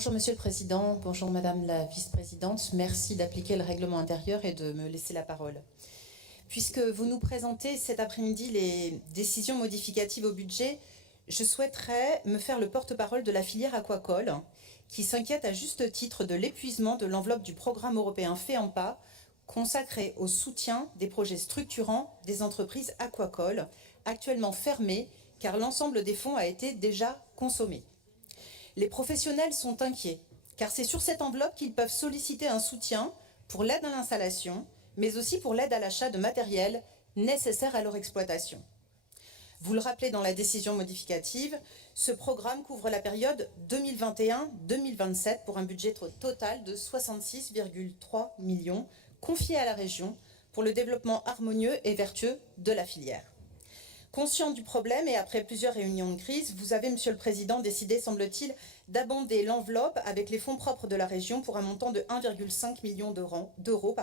Bonjour Monsieur le Président, bonjour Madame la Vice-Présidente. Merci d'appliquer le règlement intérieur et de me laisser la parole. Puisque vous nous présentez cet après-midi les décisions modificatives au budget, je souhaiterais me faire le porte-parole de la filière aquacole qui s'inquiète à juste titre de l'épuisement de l'enveloppe du programme européen FEAMPA consacré au soutien des projets structurants des entreprises aquacoles actuellement fermées car l'ensemble des fonds a été déjà consommé. Les professionnels sont inquiets, car c'est sur cette enveloppe qu'ils peuvent solliciter un soutien pour l'aide à l'installation, mais aussi pour l'aide à l'achat de matériel nécessaire à leur exploitation. Vous le rappelez dans la décision modificative, ce programme couvre la période 2021-2027 pour un budget total de 66,3 millions confié à la région pour le développement harmonieux et vertueux de la filière. Conscient du problème et après plusieurs réunions de crise, vous avez, Monsieur le Président, décidé, semble-t-il, d'abonder l'enveloppe avec les fonds propres de la région pour un montant de 1,5 million d'euros,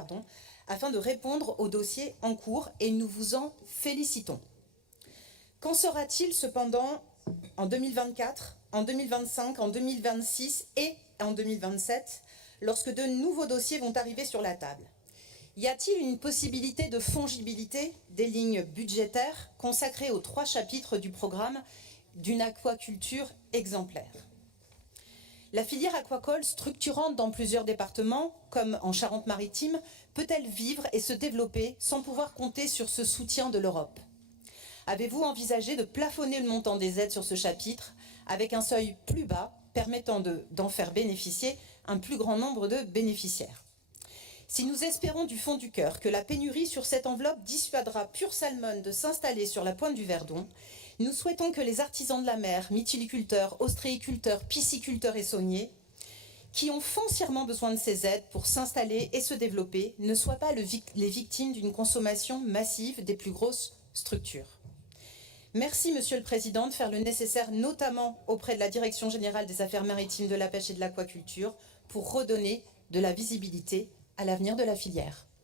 afin de répondre aux dossiers en cours et nous vous en félicitons. Qu'en sera-t-il cependant en 2024, en 2025, en 2026 et en 2027 lorsque de nouveaux dossiers vont arriver sur la table ? Y a-t-il une possibilité de fongibilité des lignes budgétaires consacrées aux 3 chapitres du programme d'une aquaculture exemplaire? La filière aquacole structurante dans plusieurs départements, comme en Charente-Maritime, peut-elle vivre et se développer sans pouvoir compter sur ce soutien de l'Europe? Avez-vous envisagé de plafonner le montant des aides sur ce chapitre avec un seuil plus bas permettant d'en faire bénéficier un plus grand nombre de bénéficiaires? Si nous espérons du fond du cœur que la pénurie sur cette enveloppe dissuadera Pure Salmon de s'installer sur la pointe du Verdon, nous souhaitons que les artisans de la mer, mytiliculteurs, ostréiculteurs, pisciculteurs et sauniers, qui ont foncièrement besoin de ces aides pour s'installer et se développer, ne soient pas les victimes d'une consommation massive des plus grosses structures. Merci, Monsieur le Président, de faire le nécessaire, notamment auprès de la Direction générale des affaires maritimes, de la pêche et de l'aquaculture, pour redonner de la visibilité à l'avenir de la filière.